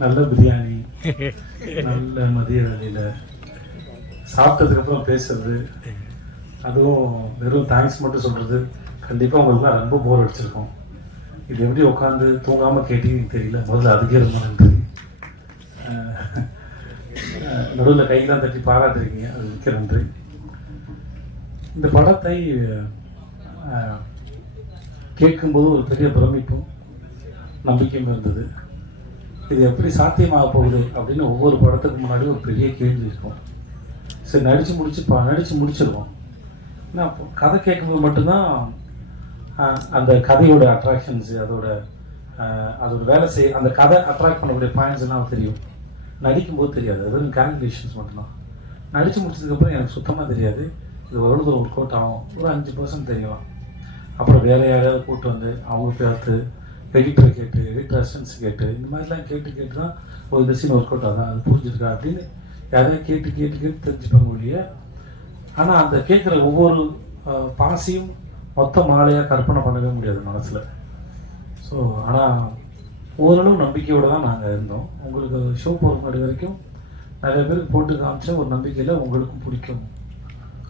நல்ல பிரியாணி நல்ல மதிய வேலையில். சாப்பிட்டதுக்கப்புறம் பேசுறது. அதுவும் வெறும் தேங்க்ஸ் மட்டும் சொல்கிறது கண்டிப்பாக உங்களுக்கு ரொம்ப போர் அடிச்சிருக்கோம். இது எப்படி உட்காந்து தூங்காமல் கேட்டீங்கன்னு தெரியல. முதல்ல அதுக்கே ரொம்ப நன்றி. நடுவில் கையெல்லாம் தட்டி பாராட்டுறீங்க அது மிக்க நன்றி. இந்த படத்தை கேட்கும்போது ஒரு பெரிய பிரமிப்பும் நம்பிக்கையும் இருந்தது. இது எப்படி சாத்தியமாக போகுது அப்படின்னு ஒவ்வொரு படத்துக்கு முன்னாடி ஒரு பெரிய கேள்வி இருக்கும். சரி நடித்து முடிச்சு பா நடித்து முடிச்சிருவோம். ஏன்னா அப்போ கதை கேட்கும்போது மட்டும்தான் அந்த கதையோட அட்ராக்ஷன்ஸு அதோட அதோட வேலை செய்ய அந்த கதை அட்ராக்ட் பண்ணக்கூடிய பாயிண்ட்ஸ் எல்லாம் தெரியும். நடிக்கும்போது தெரியாது. அது வெறும் கால்குலேஷன்ஸ் மட்டும்தான். நடித்து முடிச்சதுக்கப்புறம் எனக்கு சுத்தமாக தெரியாது. இது ஒரு தூரம் ஒர்க் அவுட் ஆகும். ஒரு அஞ்சு பர்சன்ட் தெரியலாம். அப்புறம் வேற யாரையாவது கூப்பிட்டு வந்து அவங்க பார்த்து எடிட்டரை கேட்டு எடிட்டர் கேட்டு இந்த மாதிரிலாம் கேட்டு கேட்டு தான் ஒரு இந்த சீன் ஒர்க் அவுட் ஆகும் அது புரிஞ்சிருக்கா அப்படின்னு யாரையா கேட்டு கேட்டு கேட்டு தெரிஞ்சுப்பாங்க ஒழிய. ஆனால் அந்த கேட்குற ஒவ்வொரு பாசியும் மொத்த மாலையாக கற்பனை பண்ணவே முடியாது மனசில். ஸோ ஆனால் ஓரளவு நம்பிக்கையோடு தான் நாங்கள் இருந்தோம். உங்களுக்கு ஷோ போகிற முன்னாடி வரைக்கும் நிறைய பேருக்கு போட்டு காமிச்ச ஒரு நம்பிக்கையில் உங்களுக்கும் பிடிக்கும்.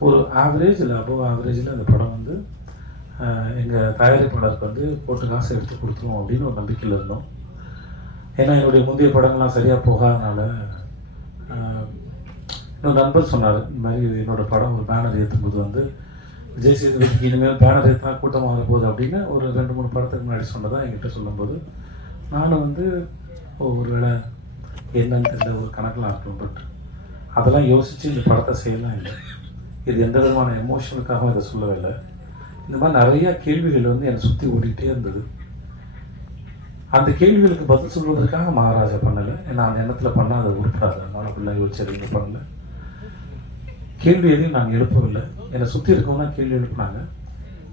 ஒரு ஆவரேஜ் இல்லை அபவ் ஆவரேஜில் அந்த படம் வந்து எங்கள் தயாரிப்பாளருக்கு வந்து போட்டு காசு எடுத்து கொடுத்துருவோம் அப்படின்னு ஒரு நம்பிக்கையில் இருந்தோம். ஏன்னா என்னுடைய முந்தைய படங்கள்லாம் சரியாக போகாதனால என்னோட நண்பர் சொன்னார் இந்த மாதிரி என்னோட படம் ஒரு பேனர் ஏற்றும்போது வந்து விஜய் சேதுபதிக்கு இனிமேல் பேனர் ஏற்றினா கூட்டமாக வரப்போகுது அப்படின்னு ஒரு ரெண்டு மூணு படத்துக்கு முன்னாடி சொன்னதான் என்கிட்ட சொல்லும்போது நானும் வந்து ஒரு வேளை என்னன்னு தெரியல ஒரு கணக்கெலாம் இருக்கும் பட் அதெல்லாம் யோசித்து இந்த படத்தை செய்யலாம் இல்லை. இது எந்த விதமான எமோஷனுக்காகவும் இதை சொல்லவே இல்லை. இந்த மாதிரி நிறையா கேள்விகள் வந்து என்னை சுற்றி ஓடிட்டே இருந்தது. அந்த கேள்விகளுக்கு பதில் சொல்வதற்காக மகாராஜா பண்ணலை. ஏன்னா அந்த எண்ணத்தில் பண்ணால் அதை உருப்படாது. அதனால் ஃபுல்லாக யோசிச்சு எதுவும் பண்ணல. கேள்வி எதையும் நாங்கள் எழுப்பவில்லை. என்னை சுற்றி இருக்கவங்க தான் கேள்வி எழுப்புனாங்க.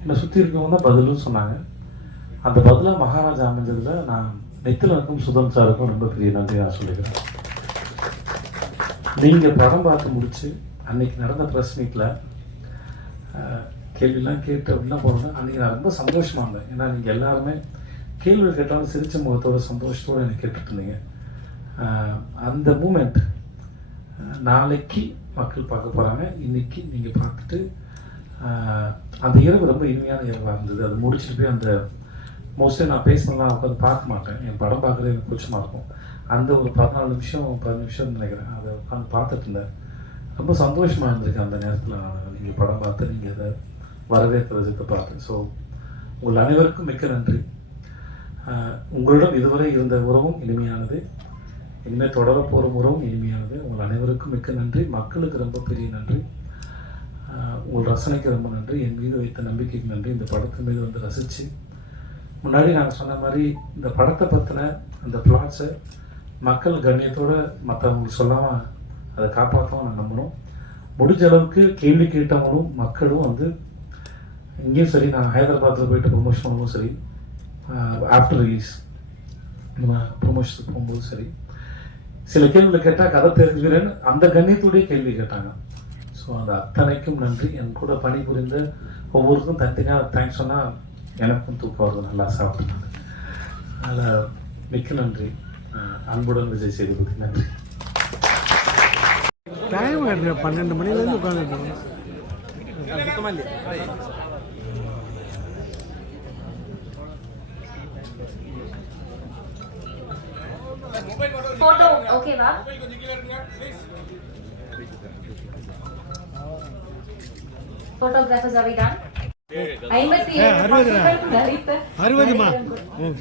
என்னை சுற்றி இருக்கவங்க தான் பதிலும் சொன்னாங்க. அந்த பதிலாக மகாராஜா அமைஞ்சதில் நான் நித்திலனுக்கும் சுதம் சாருக்கும் ரொம்ப பெரிய நன்றி நான் சொல்லிக்கிறேன். நீங்கள் படம் பார்த்து முடித்து அன்னைக்கு நடந்த ப்ரெஸ் மீட்டில் கேள்விலாம் கேட்டு அப்படின்னா போனோம் அன்றைக்கி நான் ரொம்ப சந்தோஷமாக இருந்தேன். ஏன்னா நீங்கள் எல்லாருமே கேள்வி கேட்டாலும் சிரிச்ச முகத்தோட சந்தோஷத்தோடு எனக்கு கேட்டுட்டு இருந்தீங்க. அந்த மூமெண்ட் நாளைக்கு மக்கள் பார்க்க போகிறாங்க இன்றைக்கி நீங்கள் பார்த்துட்டு அந்த இரவு ரொம்ப இனிமையான இரவாக இருந்தது. அது முடிச்சுட்டு போய் அந்த மோஸ்ட்லி நான் பேசலாம் உட்காந்து பார்க்க மாட்டேன். என் படம் பார்க்குறது எனக்கு கூச்சமாக இருக்கும். அந்த ஒரு பதினாலு நிமிஷம் பதினஞ்சு நிமிஷம் நினைக்கிறேன். அதை உட்காந்து பார்த்துட்டு இருந்தேன். ரொம்ப சந்தோஷமாக இருந்திருக்கு அந்த நேரத்தில் நான். நீங்கள் படம் பார்த்து நீங்கள் அதை வரவேற்கிற பார்த்தேன் ஸோ உங்கள் அனைவருக்கும் மிக்க நன்றி. உங்களிடம் இதுவரை இருந்த உறவும் இனிமையானது. இனிமேல் தொடரப்போகிற உறவும் இனிமையானது. உங்கள் அனைவருக்கும் மிக்க நன்றி. மக்களுக்கு ரொம்ப பெரிய நன்றி. உங்கள் ரசனைக்கு ரொம்ப நன்றி. என் மீது வைத்த நம்பிக்கைக்கு நன்றி. இந்த படத்தின் மீது வந்து ரசித்து முன்னாடி நாங்கள் சொன்ன மாதிரி இந்த படத்தை பற்றின அந்த பிளாட்ஸை மக்கள் கண்ணியத்தோடு மற்றவங்களுக்கு சொல்லாமல் அதை காப்பாற்றவும் நான் நம்பணும். முடிஞ்ச அளவுக்கு கேள்வி கேட்டவங்களும் மக்களும் வந்து இங்கேயும் சரி நான் ஹைதராபாத்தில் போயிட்டு ப்ரொமோஷன் பண்ணும்போது சரி. ஆஃப்டர் ரிலீஸ் நம்ம ப்ரொமோஷனுக்கு போகும்போது சரி. சில கேள்விகளை கேட்டால் கதை தெரிஞ்சுக்கிறேன்னு அந்த கண்ணியத்தோடய கேள்வி கேட்டாங்க. ஸோ அந்த அத்தனைக்கும் நன்றி. என் கூட பணிபுரிந்த ஒவ்வொருக்கும் தனித்தனியாக தேங்க்ஸ் சொன்னால் எனக்கும் தூக்கம் வருது. நல்லா சாப்பிட்டு அதனால் மிக்க நன்றி. அன்புடன் விஜய் சேதுபதி. நன்றி. டைம் பன்னெண்டு மணிலேருந்து உட்காந்துருக்கோம் போட்டோ ஓகேவா photographers are we done ஐம்பத்தி ஏ, ஏழு அறுபதுடா. படங்கள் நடித்த அறுபதுமா ம்,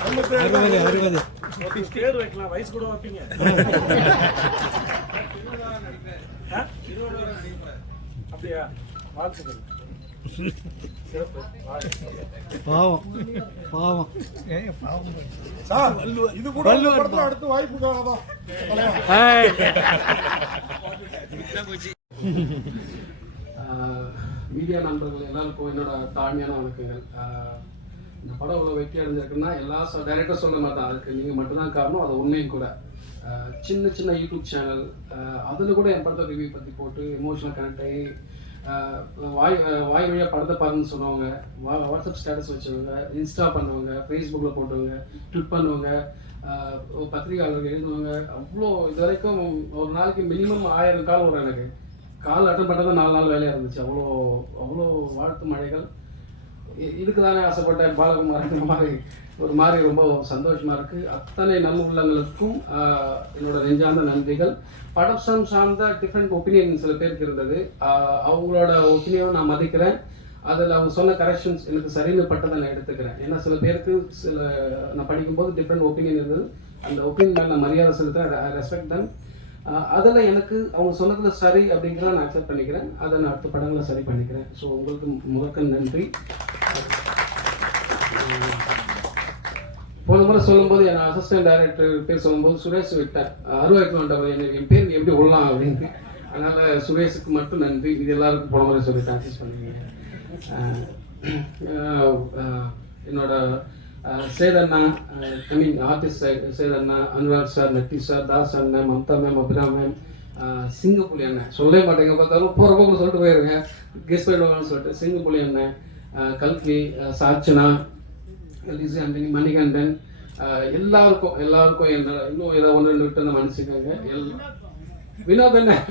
தப்பா போச்சு. ஐம்பதற்கும் மேற்பட்ட படங்கள் நடித்துள்ளார் அறுபதுடா அறுபதாவது அறுபது அறுபது பாவம் பாவம் சார் இது கூட படத்துல அடுத்த வாய்ப்புக்காக தான் ஏய். ஆஹ் மீடியா நண்பர்கள் எல்லாருக்கும் என்னோட தாழ்மையான வணக்கங்கள் இந்த படம் இவ்வளோ வெற்றி அடைஞ்சிருக்குன்னா எல்லா டைரக்டர் சொல்ல மாட்டான் அதுக்கு நீங்கள் மட்டும்தான் காரணம் அது உண்மையும் கூட. சின்ன சின்ன யூடியூப் சேனல் அதில் கூட என் படத்தை ரிவ்யூ பற்றி போட்டு எமோஷனல் கனெக்ட் ஆகி வாய் வாய் வழியாக படத்தை பாருன்னு சொன்னவங்க வா- வாட்ஸ்அப் ஸ்டேட்டஸ் வச்சவங்க இன்ஸ்டா பண்ணவங்க ஃபேஸ்புக்கில் போட்டவங்க ட்விட் பண்ணுவங்க பத்திரிகையாளர்கள் எழுதுவாங்க அவ்வளோ இது வரைக்கும் ஒரு நாளைக்கு மினிமம் ஆயிரம் கால் வரும் எனக்கு. கால் அட்டன் பண்ணுறது நாலு நாள் வேலையாக இருந்துச்சு. அவ்வளோ அவ்வளோ வாழ்த்து மழைகள். இதுக்கு தானே ஆசைப்பட்டேன். பாலகுமார் இந்த மாதிரி ஒரு மாதிரி ரொம்ப சந்தோஷமாக இருக்குது அத்தனை நல்ல உள்ளங்களுக்கும் என்னோட நெஞ்சார்ந்த நன்றிகள். படம் சார்ந்த டிஃப்ரெண்ட் ஒப்பீனியன் சில பேருக்கு இருந்தது. அவங்களோட ஒப்பீனியனை நான் மதிக்கிறேன். அதில் அவங்க சொன்ன கரெக்ஷன்ஸ் எனக்கு சரின்னு பட்டதை நான் எடுத்துக்கிறேன். ஏன்னா சில பேருக்கு சில நான் படிக்கும்போது டிஃப்ரெண்ட் ஒப்பீனியன் இருந்தது. அந்த ஒப்பீனியன் நான் மரியாதை செலுத்துகிறேன் ரெஸ்பெக்ட் தன் அதில் எனக்கு அவங்க சொன்னதில் சரி அப்படிங்கிறத நான் அக்செப்ட் பண்ணிக்கிறேன். அதை நான் அடுத்த படங்களை சரி பண்ணிக்கிறேன். ஸோ உங்களுக்கு முதற்க நன்றி. போன முறை சொல்லும்போது என் அசிஸ்டன்ட் டைரக்டர் பேர் சொல்லும்போது சுரேஷ் விட்டார் அருவாய்க்கு வந்தவர் எனக்கு என் பேர் எப்படி விடலாம் அப்படின்ட்டு அதனால் சுரேஷுக்கு மட்டும் நன்றி. இது எல்லாருக்கும் போன முறை சொல்லிட்டு அசிஸ்ட் பண்ணிக்கிறேன். என்னோட சேதண்ணா ஐ மீன் ஆர்டிஸ்ட் சேதண்ணா அனுராக் சார் நட்டி சார் தாஸ் அண்ணன் மம்தா மேம் அபிராம் மேம் சிங்கப்புலி அண்ணன் சொல்லவே மாட்டேங்க பார்த்தாலும் போகிறப்ப கூட சொல்லிட்டு போயிருங்க கெஸ்ட் பண்ணுவாங்கன்னு சொல்லிட்டு சிங்கப்புலி அண்ணன் கல்கி சாச்சனா லிசி ஆண்டனி மணிகண்டன் எல்லாருக்கும் எல்லாருக்கும் என்ன இன்னும் ஏதோ ஒன்று ரெண்டு விட்டு மன்னிச்சுக்கோங்க எல்லாம் வினோத் அண்ணன்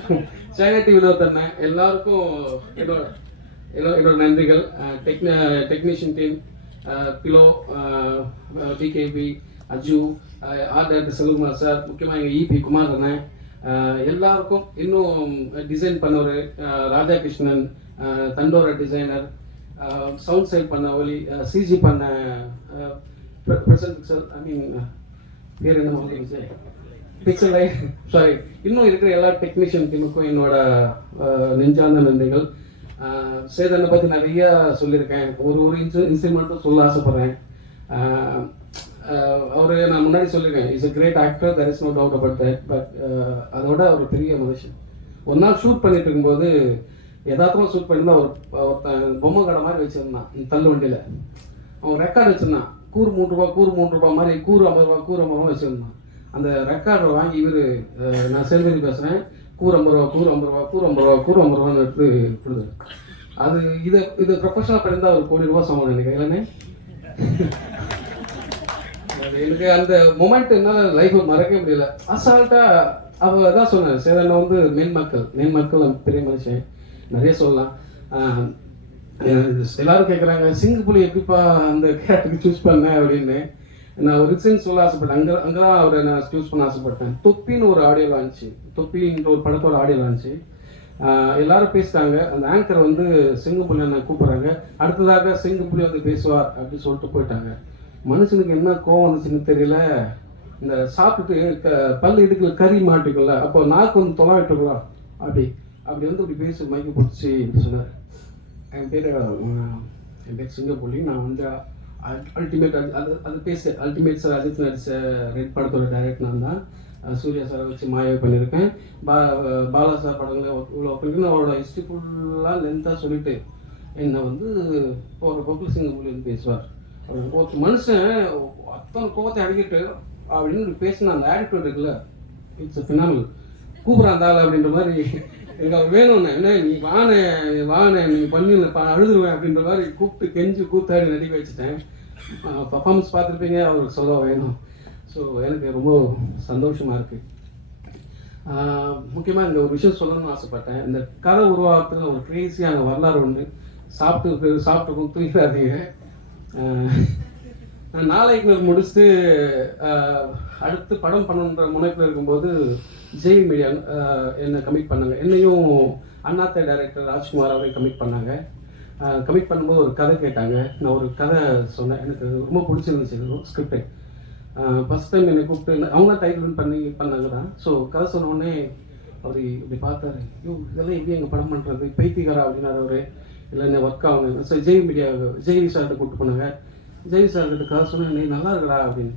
சேகட்டி வினோத் அண்ணன் எல்லாருக்கும் என்னோட என்னோட என்னோட நன்றிகள் டெக்னி டெக்னீஷியன் டீம் பிலோ pKb Aju art director Selvakumar sir முக்கியமாக எங்கள் இபி குமார் அண்ணன் எல்லாருக்கும் இன்னும் டிசைன் பண்ணவர் ராதாகிருஷ்ணன் தண்டோர டிசைனர் சவுண்ட் சைட் பண்ண ஒலி சிஜி பண்ண பிரசன்ட் பிக்சர் ஐ மீன் பேர் என்ன மாதிரி பிக்சல் சாரி இன்னும் இருக்கிற எல்லா டெக்னீஷியன் டீமுக்கும் என்னோட நெஞ்சார்ந்த நன்றிகள். சேதனை பற்றி நிறைய சொல்லியிருக்கேன். ஒரு ஒரு இன்சி இன்ஸ்ட்ருமெண்ட்டும் சொல்ல ஆசைப்பட்றேன். அவர் நான் முன்னாடி சொல்லியிருக்கேன். Is a great actor there is no doubt about that but அதோட அவர் பெரிய மனுஷன். ஒரு நாள் ஷூட் பண்ணிட்டு இருக்கும்போது யதார்த்தமாக ஷூட் பண்ணியிருந்தா ஒரு ஒருத்தன் பொம்மை கடை மாதிரி வச்சிருந்தான் தள்ளு வண்டியில். அவன் ரெக்கார்டு வச்சிருந்தான். கூறு மூணு ரூபா கூறு மூணு ரூபா மாதிரி கூறு ஐம்பது ரூபா கூறு ஐம்பது ரூபா வச்சுருந்தான். அந்த ரெக்கார்டை வாங்கி இவர் நான் செல்வரி பேசுகிறேன் கூறு ஐம்பது ரூபா கூறு ஐம்பது ரூபா கூறு ஐம்பது ரூபா கூறு ரூபான்னு எடுத்து கொடுத்தாரு அது இதை இது ப்ரொஃபஷனாக படிந்தால் ஒரு கோடி ரூபா சம்பளம் எனக்கு இல்லைண்ணே அது எனக்கு அந்த மொமெண்ட் என்னால் லைஃப்பில் மறக்க முடியல. அசால்ட்டாக அவ சொன்னார் சொன்னேன் சேதனை வந்து மேன்மக்கள் மேன்மக்கள் நம்ம பெரிய மனுஷன். நிறைய சொல்லலாம். எல்லாரும் கேட்குறாங்க சிங்கப்புலி எப்படிப்பா அந்த கேரக்டருக்கு சூஸ் பண்ண? அப்படின்னு. நான் ஒரு ரிசன் சொல்ல ஆசைப்பட்டேன். அங்கே அங்கே தான் அவரை நான் சூஸ் பண்ண ஆசைப்பட்டேன். தொப்பின்னு ஒரு ஆடியோ லான்ச்சு தொப்பின்ற ஒரு படத்தோட ஆடியோ லான்ச்சு எல்லாரும் பேசிட்டாங்க. அந்த ஆங்கர் வந்து சிங்கப்புலி என்ன கூப்பிட்றாங்க. அடுத்ததாக சிங்கப்புலி வந்து பேசுவார் அப்படின்னு சொல்லிட்டு போயிட்டாங்க. மனுஷனுக்கு என்ன கோவம் வந்துச்சுன்னு தெரியல. இந்த சாப்பிட்டுட்டு க பல்லு இடுக்கல கறி மாட்டிக்கல அப்போ நாக்கு வந்து தொலாவிட்டுக்கலாம் அப்படி அப்படி வந்து இப்படி பேசி மைக்கு பிடிச்சி அப்படின்னு சொன்னார். என் பேர் என் பேர் சிங்கப்புலி. நான் வந்து அல்டிமேட் அது அது பேச அல்டிமேட் சார் அஜித் நடிச்ச ரெட் படத்தோட டைரக்ட் நான் தான். சூர்யா சாரை வச்சு மாயவே பண்ணியிருக்கேன். பா பாலா சார் படங்களை இவ்வளோ பண்ணிருக்கேன் அவரோட ஹிஸ்ட்ரி ஃபுல்லாக லென்த்தாக சொல்லிட்டு என்னை வந்து போகிற போக்கில் சிங்கப்பூர்ல வந்து பேசுவார். அவர் ஒரு மனுஷன் அத்தனை கோபத்தை அடக்கிட்டு அப்படின்னு பேசின அந்த ஆட்டிடியூட் இருக்குல்ல இட்ஸ் ஃபினாமல் கூப்பிட்றான் அந்த அப்படின்ற மாதிரி எனக்கு அவர் வேணும்னே என்ன நீ வானே வானே நீ பண்ணி அழுதுருவேன் அப்படின்ற மாதிரி கூப்பிட்டு கெஞ்சி கூத்தாடி நடிக்க வச்சுட்டேன். பர்ஃபார்மன்ஸ் பார்த்துருப்பீங்க அவருக்கு சொல்ல வேணும் ஸோ எனக்கு ரொம்ப சந்தோஷமாக இருக்குது முக்கியமாக இந்த ஒரு விஷயம் சொல்லணும்னு ஆசைப்பட்டேன். இந்த கதை உருவாக்கத்தில் ஒரு கிரேசியான வரலாறு ஒன்று சாப்பிட்டு சாப்பிட்டுக்கும் தூங்காதீங்க நான் நாளைக்கு முடிச்சுட்டு அடுத்து படம் பண்ணணுன்ற முனைப்பில் இருக்கும்போது ஜெய் மீடியா என்னை கமிட் பண்ணாங்க. என்னையும் அண்ணாத்த டைரக்டர் ராஜ்குமார் அவரையும் கமிட் பண்ணாங்க. கமிட் பண்ணும்போது ஒரு கதை கேட்டாங்க. நான் ஒரு கதை சொன்னேன். எனக்கு ரொம்ப பிடிச்சிருந்துச்சு. ஸ்கிரிப்டே ஃபஸ்ட் டைம் என்னை கூப்பிட்டு அவங்க டைட்டில் பண்ணி பண்ணாங்க தான். ஸோ கதை சொன்னோடனே அவர் இப்படி பார்த்தாரு. ஐயோ இதெல்லாம் எப்படி எங்கள் படம் பண்ணுறது பைத்தியக்காரா அப்படின்னாரு அவர். இல்லை என்ன ஒர்க் ஆகுங்க ஸோ ஜெய் மீடியா ஜெய் சார்கிட்ட கூப்பிட்டு போனாங்க. ஜெய் சார்கிட்ட கதை சொன்னேன். நீ நல்லா இருக்கடா அப்படின்னு.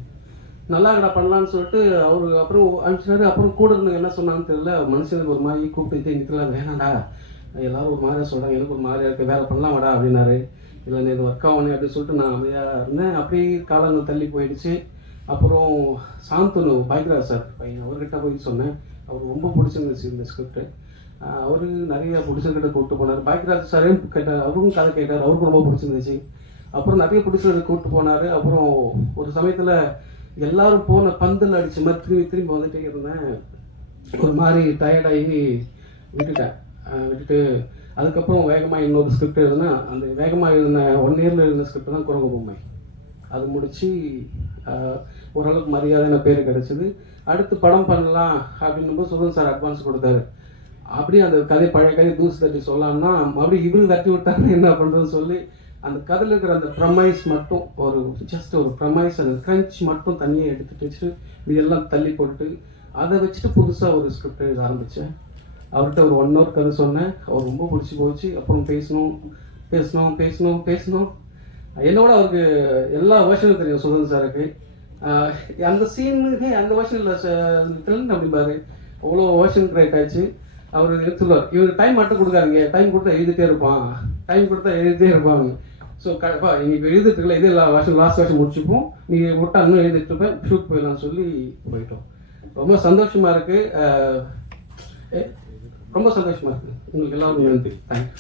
நல்லா இருக்கடா பண்ணலான்னு சொல்லிட்டு அவர் அப்புறம் அனுப்பிச்சினாரு அப்புறம் கூட இருந்தவங்க என்ன சொன்னாங்கன்னு தெரியல. மனுஷனுக்கு ஒரு மாதிரி கூப்பிட்டு நிற்கலாம் வேணாண்டா எல்லாரும் ஒரு மாதிரியாக சொல்கிறாங்க எனக்கு ஒரு மாதிரியாக இருக்குது வேலை பண்ணலாமாடா அப்படின்னாரு. இல்லை இது ஒர்க் ஆகணும் அப்படின்னு சொல்லிட்டு நான் அமைதியாக இருந்தேன். அப்படியே காலங்கள் தள்ளி போயிடுச்சு. அப்புறம் சாந்தனு பயங்கரா சார் பையன் அவர்கிட்ட போய் சொன்னேன். அவர் ரொம்ப பிடிச்சிருந்துச்சு இந்த ஸ்கிரிப்ட் அவரு நிறைய பிடிச்சிருக்கிட்ட கூப்பிட்டு போனார். பாக்கியராஜ் சாரையும் கேட்டார் அவரும் கதை கேட்டார். அவருக்கும் ரொம்ப பிடிச்சிருந்துச்சு. அப்புறம் நிறைய பிடிச்சது கூப்பிட்டு போனார். அப்புறம் ஒரு சமயத்தில் எல்லாரும் போன பந்தல் அடித்து மாதிரி திரும்பி திரும்பி வந்துட்டே இருந்தேன். ஒரு மாதிரி டயர்டாகி விட்டுட்டேன். விட்டுட்டு அதுக்கப்புறம் வேகமாக இன்னொரு ஸ்கிரிப்ட் எழுதுனா அந்த வேகமாக எழுதின ஒன் இயரில் எழுதின ஸ்கிரிப்ட் தான் குரங்கு பொம்மை. அது முடித்து ஓரளவுக்கு மரியாதையான பேர் கிடச்சிது. அடுத்து படம் பண்ணலாம் அப்படின்னும்போது சுதன் சார் அட்வான்ஸ் கொடுத்தாரு. அப்படியே அந்த கதை பழைய கதை தூசு தட்டி சொல்லலாம்னா மறுபடியும் இவரு தட்டி விட்டாங்க என்ன பண்ணுறதுன்னு சொல்லி அந்த கதையில் இருக்கிற அந்த ப்ரமைஸ் மட்டும் ஒரு ஜஸ்ட் ஒரு ப்ரமைஸ் அந்த கிரன்ச் மட்டும் தனியாக எடுத்துட்டு வச்சுட்டு இதெல்லாம் தள்ளி போட்டு அதை வச்சுட்டு புதுசாக ஒரு ஸ்கிரிப்ட் எழுத ஆரம்பித்தேன் அவர்கிட்ட ஒரு ஒன் ஹவர் கதை சொன்னேன். அவர் ரொம்ப பிடிச்சி போச்சு. அப்புறம் பேசணும் பேசணும் பேசணும் பேசணும். என்னோட அவருக்கு எல்லா வருஷனும் தெரியும் சுதன் சாருக்கு. அந்த சீனுக்கு அந்த வருஷனில் ஃபிலிம் அப்படிம்பாரு. அவ்வளோ வருஷன் கிரியேட் ஆச்சு. அவர் எடுத்துருவார். இவருக்கு டைம் மட்டும் கொடுக்காதீங்க. டைம் கொடுத்தா எழுதிட்டே இருப்பான். டைம் கொடுத்தா எழுதிட்டே இருப்பாங்க. ஸோ கண்டிப்பாக நீங்கள் எழுதிட்டு இருக்கல இது எல்லா வருஷம் லாஸ்ட் வருஷம் முடிச்சுப்போம். நீங்கள் விட்டா இன்னும் எழுதிட்டு இருப்பேன். ஷூட் போயிடலாம்னு சொல்லி போயிட்டோம். ரொம்ப சந்தோஷமாக இருக்குது ரொம்ப சந்தோஷமா இருக்கு உங்களுக்கு எல்லாருமே நன்றி தேங்க்யூ